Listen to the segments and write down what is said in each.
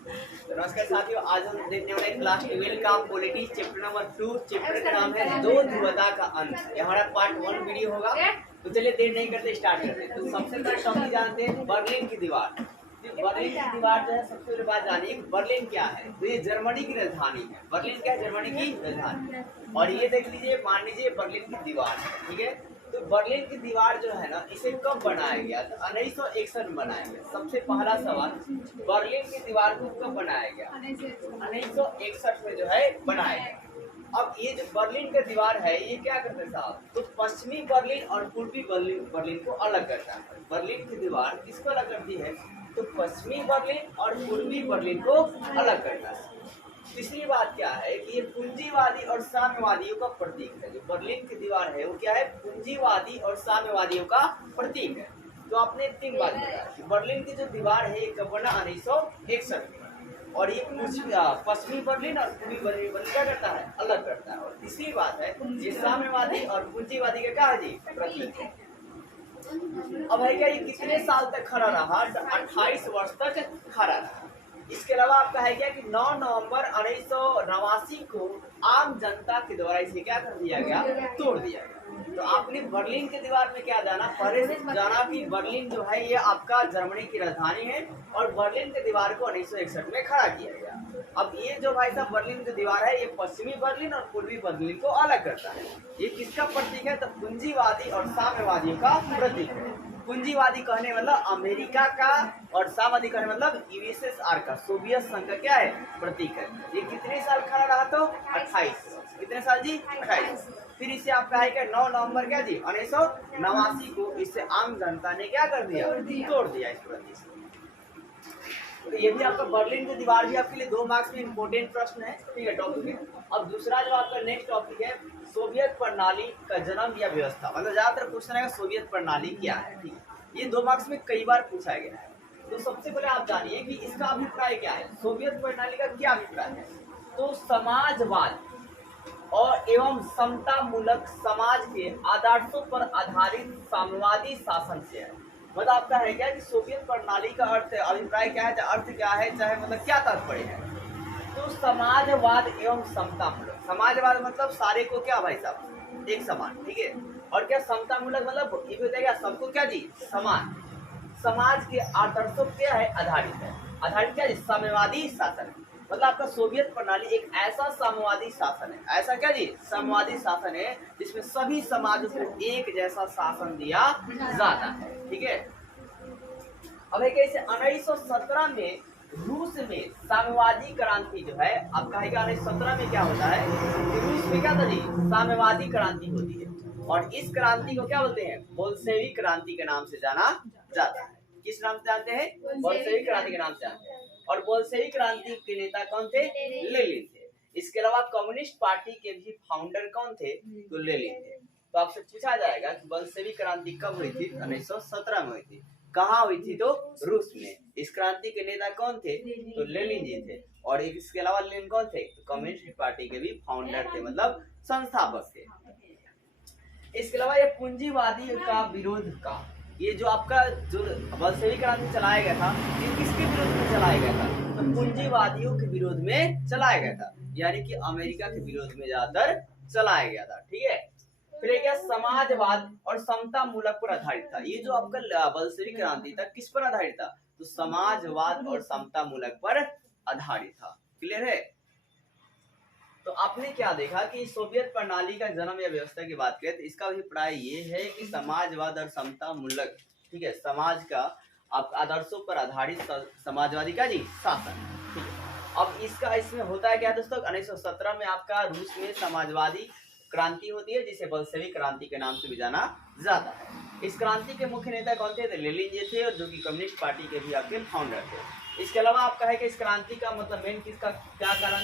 तो नमस्कार साथियों, आज हम देखने वाले क्लास 12 का पॉलिटी चैप्टर नंबर 2। चैप्टर का नाम है दो ध्रुवता का अंत। ये हमारा पार्ट 1 वीडियो होगा। तो चलिए देर नहीं करते स्टार्ट करते हैं। तो सबसे पहले टॉपिक जानते हैं बर्लिन की दीवार। बर्लिन की दीवार जो है, सबसे पहले बात जानिए बर्लिन क्या है। तो ये जर्मनी की राजधानी है। बर्लिन क्या है? जर्मनी की राजधानी। और ये देख लीजिए, मान लीजिए बर्लिन की दीवार है, ठीक है। तो बर्लिन की दीवार जो है ना, इसे कब बनाया गया? तो 1961 में बनाया गया। सबसे पहला सवाल, बर्लिन की दीवार को कब बनाया गया? 1961 में जो है बनाया गया। अब ये जो बर्लिन की दीवार है, ये क्या करते हैं साहब? तो पश्चिमी बर्लिन और पूर्वी बर्लिन को अलग करता है। बर्लिन की दीवार किसको अलग करती है? तो पश्चिमी बर्लिन और पूर्वी बर्लिन को अलग करता है। तीसरी बात क्या है कि ये पूंजीवादी और साम्यवादियों का प्रतीक है। जो बर्लिन की दीवार है वो क्या है? पूंजीवादी और साम्यवादियों का प्रतीक है। तो आपने 3 बात बताया कि बर्लिन की जो दीवार है ये कब बना? 1961 में। और ये पश्चिमी बर्लिन और पूर्वी बर्लिन क्या करता है? अलग करता है। और तीसरी बात है ये साम्यवादी और पूंजीवादी का क्या है जी? प्रतीक है। अब है क्या, ये कितने साल तक खड़ा रहा? 28 वर्ष तक खड़ा रहा। इसके अलावा आपका है क्या कि 9 नवंबर 1989 को आम जनता के द्वारा इसे क्या कर दिया गया? तोड़ दिया गया। तो आपने बर्लिन के दीवार में क्या जाना? पहले से जाना कि बर्लिन जो है ये आपका जर्मनी की राजधानी है और बर्लिन के दीवार को 1961 में खड़ा किया गया। अब ये जो भाई साहब बर्लिन की दीवार है, ये पश्चिमी बर्लिन और पूर्वी बर्लिन को अलग करता है। ये किसका प्रतीक है? तो पूंजीवादी और साम्यवादियों का प्रतीक है। पूंजीवादी कहने मतलब अमेरिका का, और साम्यवादी कहने मतलब यूएसएसआर का, सोवियत संघ का क्या है? प्रतीक है। ये कितने साल खड़ा रहा? तो 28। कितने साल जी? 28। फिर इसे आपका है क्या 9 नवंबर क्या जी 1989 को इससे आम जनता ने क्या कर दिया? तोड़ दिया इस प्रतीक से। तो ये भी आपका बर्लिन की दीवार भी आपके लिए 2 मार्क्स में इंपॉर्टेंट प्रश्न है, ठीक है, टॉपिक है। अब दूसरा जो आपका नेक्स्ट टॉपिक है सोवियत प्रणाली का जन्म या व्यवस्था। मतलब ज्यादातर क्वेश्चन है सोवियत प्रणाली क्या है, ठीक है। ये 2 मार्क्स में कई बार पूछा गया है। तो सबसे पहले आप जानिए कि इसका अभिप्राय क्या है। सोवियत प्रणाली का क्या अभिप्राय है? तो समाजवाद और एवं समता मूलक समाज के आदर्शों पर आधारित साम्यवादी शासन से है। मतलब आपका है क्या कि सोवियत प्रणाली का अर्थ अभिप्राय क्या है? अर्थ क्या है, चाहे मतलब क्या तात्पर्य है? तो समाजवाद एवं समता मूलक। समाजवाद मतलब सारे को क्या भाई साहब? एक समान, ठीक है। और क्या समता मूलक मतलब ये होता है क्या? सबको क्या जी? समान। समाज के आदर्शों क्या है? आधारित है। आधारित क्या जी? साम्यवादी शासन। मतलब आपका सोवियत प्रणाली एक ऐसा साम्यवादी शासन है। ऐसा क्या जी? साम्यवादी शासन है जिसमें सभी समाजों को एक जैसा शासन दिया जाता है, ठीक है। अब है कैसे 1917 में रूस में साम्यवादी क्रांति जो है आपका है क्या 1917 में क्या होता है कि रूस में क्या था जी? साम्यवादी क्रांति होती है। और इस क्रांति को क्या बोलते हैं? बोल्शेविक क्रांति के नाम से जाना जाता है। किस नाम से जानते हैं? बोल्शेविक क्रांति के नाम से जानते हैं। और बोल्शेविक क्रांति के नेता कौन थे? लेनिन थे। इसके अलावा कम्युनिस्ट पार्टी के भी फाउंडर कौन थे? तो लेनिन थे। तो आपसे पूछा जाएगा कि बोल्शेविक क्रांति कब हुई थी? 1917 में हुई थी। कहाँ हुई थी? तो रूस में। इस क्रांति के नेता कौन थे? तो लेनिन जी थे। और इसके अलावा लेनिन कौन थे? तो कम्युनिस्ट पार्टी के भी फाउंडर थे, मतलब संस्थापक थे। इसके अलावा ये पूंजीवादी का विरोध का, ये जो आपका जो बोल्शेविक क्रांति चलाया गया था, ये किसके विरोध में चलाया गया था? तो पूंजीवादियों के विरोध में चलाया गया था, यानी कि अमेरिका के विरोध में ज्यादातर चलाया गया था, ठीक है। फिर क्या समाजवाद और समता मूलक पर आधारित था। ये जो आपका बोल्शेविक क्रांति था किस पर आधारित था? तो समाजवाद और समता मूलक पर आधारित था। क्लियर है? तो आपने क्या देखा कि सोवियत प्रणाली का जन्म या व्यवस्था की बात करें तो इसका अभिप्राय ये है कि समाजवाद और समता मूलक, ठीक है, समाज का आप आदर्शों पर आधारित समाजवादी का जी शासन, ठीक है। अब इसमें होता है क्या दोस्तों? 1917 में आपका रूस में समाजवादी क्रांति होती है जिसे बोल्शेविक क्रांति के नाम से भी जाना जाता है। इस क्रांति के मुख्य नेता कौन थे? लेनिन जी थे, और जो कि कम्युनिस्ट पार्टी के भी आपके फाउंडर थे। इसके अलावा आपका है कि इस क्रांति का मतलब मेन किसका क्या कारण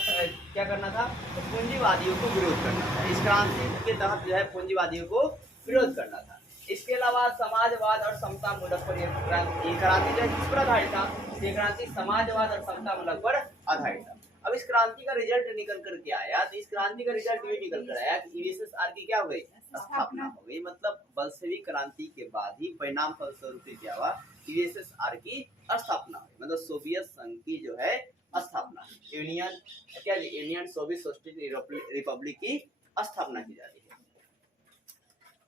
क्या करना था? तो पूंजीवादियों को विरोध करना था। इस क्रांति के तहत जो है पूंजीवादियों को विरोध करना था। इसके अलावा समाजवाद और समता मूलक पर ये क्रांति जो है किस पर आधारित था? ये क्रांति समाजवाद और समता मूलक पर आधारित था। अब इस क्रांति का रिजल्ट निकल कर के आया, तो इस क्रांति का रिजल्ट ये निकल कर आया कि यूएसएसआर की क्या हो गई? स्थापना हो गई। मतलब बोल्शेविक क्रांति के बाद ही परिणाम फलस्वरूप क्या हुआ? यूएसएसआर की स्थापना हुई। मतलब सोवियत संघ की जो है यूनियन क्या जी यूनियन सोवियत सोशलिस्ट रिपब्लिक की स्थापना की जाती है।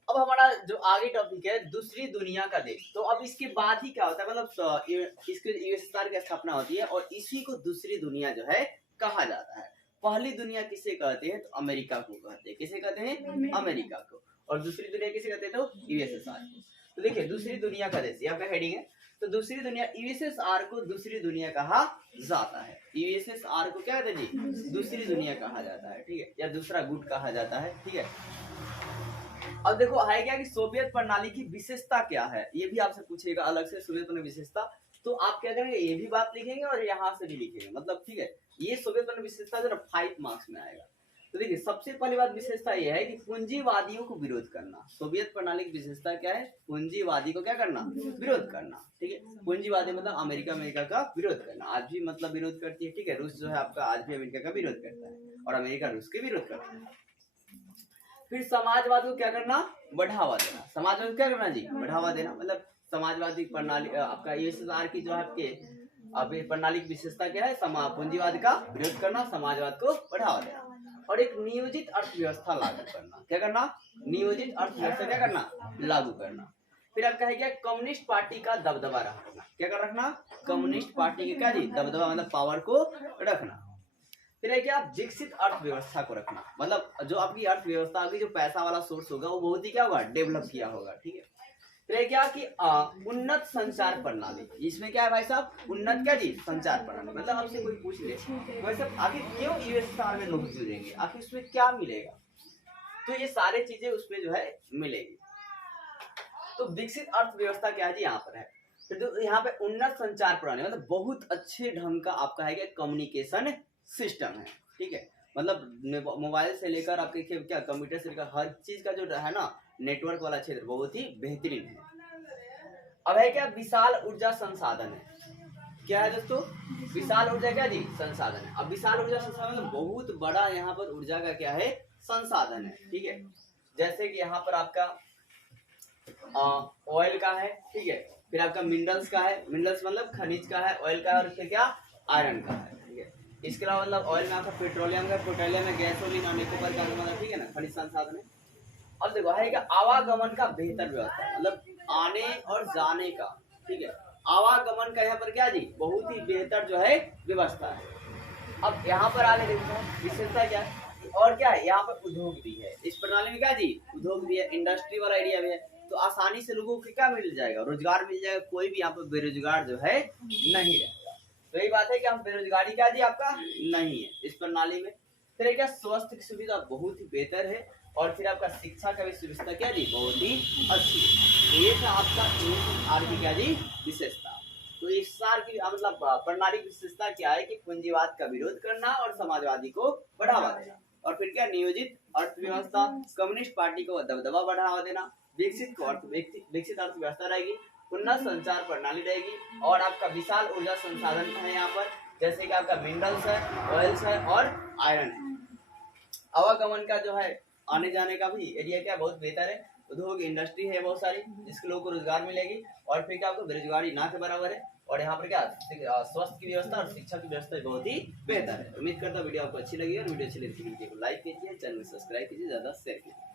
अब हमारा जो आगे टॉपिक है दूसरी दुनिया का देश। तो अब इसके बाद ही क्या होता है, मतलब इसके यूएसएसआर की स्थापना होती है और इसी को दूसरी दुनिया जो है कहा जाता है। पहली दुनिया किसे कहते हैं, तो अमेरिका को कहते हैं। किसे कहते हैं, अमेरिका को। और दूसरी दुनिया किसे कहते हैं, तो यूएसएसआर को। तो देखिए दूसरी दुनिया का देश, यहाँ पे हेडिंग है। तो दूसरी दुनिया यूएसएसआर को दूसरी दुनिया कहा जाता है। यूएसएसआर को क्या कहते हैं जी, दूसरी दुनिया कहा जाता है, ठीक है, या दूसरा गुट कहा जाता है, ठीक है। अब देखो है क्या कि सोवियत प्रणाली की विशेषता क्या है, ये भी आपसे पूछेगा अलग से, सोवियत प्रणाली विशेषता। तो आप क्या करेंगे, ये भी बात लिखेंगे और यहाँ से भी लिखेंगे, मतलब ठीक है। ये सोवियत प्रणाली विशेषता जो 5 मार्क्स में आएगा। तो देखिए सबसे पहली बात विशेषता ये है कि पूंजीवादियों को विरोध करना। सोवियत प्रणाली की विशेषता क्या है, पूंजीवादी को क्या करना, विरोध करना, ठीक है। पूंजीवादी मतलब अमेरिका का विरोध करना, आज भी मतलब विरोध करती है, ठीक है। रूस जो है आपका आज भी अमेरिका का विरोध करता है और अमेरिका रूस के विरोध करता है। फिर समाजवाद को क्या करना, बढ़ावा देना। समाजवाद को क्या करना जी, बढ़ावा देना, मतलब समाजवादी प्रणाली आपका यूएसएसआर की जो है आपके अभी प्रणाली की विशेषता क्या है, पूंजीवाद का विरोध करना, समाजवाद को बढ़ावा देना और एक नियोजित अर्थव्यवस्था लागू करना। क्या करना, नियोजित अर्थव्यवस्था क्या करना, लागू करना। फिर आपका है क्या, कम्युनिस्ट पार्टी का दबदबा रखना। क्या कर रखना, कम्युनिस्ट पार्टी के क्या जी, दबदबा मतलब पावर को रखना। फिर है क्या, विकसित अर्थव्यवस्था को रखना, मतलब जो आपकी अर्थव्यवस्था होगी, जो पैसा वाला सोर्स होगा वो बहुत ही क्या होगा, डेवलप किया होगा, ठीक है। फिर है क्या कि उन्नत संचार प्रणाली। इसमें क्या है भाई साहब, उन्नत क्या जी, संचार प्रणाली। मतलब आपसे कोई पूछ ले वैसे आखिर क्यों यूएसएसआर में लोग जुड़ेंगे, आखिर उसमें क्या मिलेगा, तो ये सारी चीजें उसमें जो है मिलेगी। तो विकसित अर्थव्यवस्था क्या है जी, यहाँ पर है। फिर यहाँ पे उन्नत संचार प्रणाली मतलब बहुत अच्छे ढंग का आपका है क्या, कम्युनिकेशन सिस्टम है, ठीक है। मतलब मोबाइल से लेकर आपके क्या कंप्यूटर से लेकर हर चीज का जो है ना नेटवर्क वाला क्षेत्र बहुत ही बेहतरीन है। अब है क्या, विशाल ऊर्जा संसाधन है। क्या है दोस्तों, विशाल ऊर्जा क्या जी, संसाधन है। अब विशाल ऊर्जा संसाधन बहुत बड़ा यहाँ पर ऊर्जा का क्या है, संसाधन है, ठीक है। जैसे कि यहाँ पर आपका ऑयल का है, ठीक है। फिर आपका मिनरल्स का है, मिनरल्स मतलब खनिज का है, ऑयल का है, और फिर क्या आयरन का है, ठीक है। इसके अलावा मतलब ऑयल में आपका पेट्रोलियम है, पेट्रोलियम में गैसोलीन अनेकों प्रकार का, ठीक है ना, खनिज संसाधन है। अब देखो है क्या, आवागमन का बेहतर व्यवस्था, मतलब आने और जाने का, ठीक है, आवागमन का यहाँ पर क्या जी, बहुत ही बेहतर जो है व्यवस्था है। अब यहाँ पर आगे देखो विशेषता क्या है, और क्या है, यहाँ पर उद्योग भी है। इस प्रणाली में क्या जी, उद्योग भी है, इंडस्ट्री वाला एरिया भी है। तो आसानी से लोगों को क्या मिल जाएगा, रोजगार मिल जाएगा, कोई भी यहाँ पर बेरोजगार जो है नहीं रहेगा। तो यही बात है कि हम बेरोजगारी क्या जी आपका नहीं है इस प्रणाली में। फिर क्या, स्वास्थ्य की सुविधा बहुत ही बेहतर है, और फिर आपका शिक्षा का भी सुविधा क्या जी, बहुत ही अच्छी है। तो ये था आपका यूएसएसआर की क्या जी विशेषता। तो इस सार की मतलब प्रणाली की विशेषता क्या है कि पूंजीवाद का विरोध करना और समाजवादी को बढ़ावा देना, और फिर क्या, नियोजित अर्थव्यवस्था, कम्युनिस्ट पार्टी को दबदबा बढ़ावा देना, विकसित अर्थव्यवस्था रहेगी, उन्नत संचार प्रणाली रहेगी, और आपका विशाल ऊर्जा संसाधन है यहाँ पर, जैसे कि आपका मिनरल्स है, ऑयल्स है और आयरन है। आवागमन का जो है आने जाने का भी एरिया क्या बहुत बेहतर है, उद्योग इंडस्ट्री है बहुत सारी जिसके लोगों को रोजगार मिलेगी, और फिर क्या आपको बेरोजगारी ना के बराबर है, और यहाँ पर क्या स्वास्थ्य की व्यवस्था और शिक्षा की व्यवस्था बहुत ही बेहतर है। उम्मीद करता हूँ वीडियो आपको अच्छी लगी, और वीडियो अच्छी लगी तो वीडियो को लाइक कीजिए, चैनल को सब्सक्राइब कीजिए, ज्यादा शेयर कीजिए।